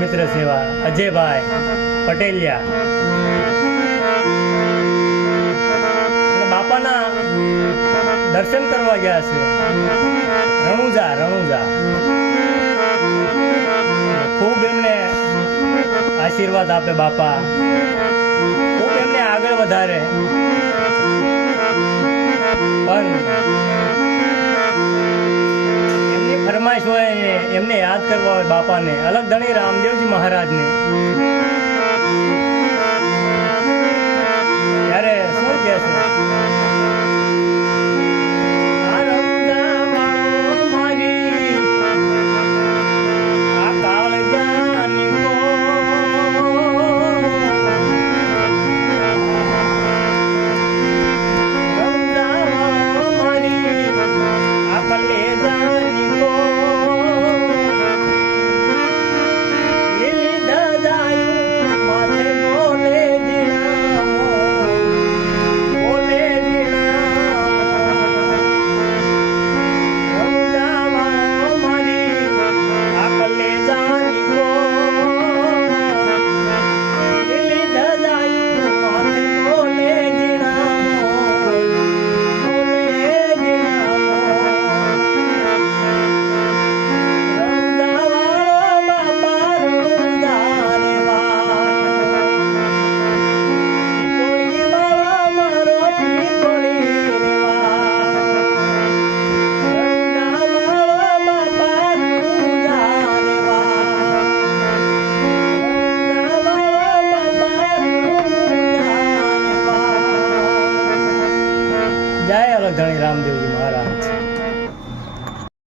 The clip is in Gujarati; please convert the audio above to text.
મિત્ર સેવા અજયભાઈ પટેલિયા બાપાના દર્શન કરવા ગયા છે રણુજા ખૂબ એમને આશીર્વાદ આપે બાપા, ખૂબ એમને આગળ વધારે. પણ એમની ફરમાઈશ હોય એમને યાદ કરવા હોય બાપાને, અલગ ધણી રામદેવજી મહારાજને. ત્યારે શું કહે છે? જય અલગ ધણી રામદેવજી મહારાજ.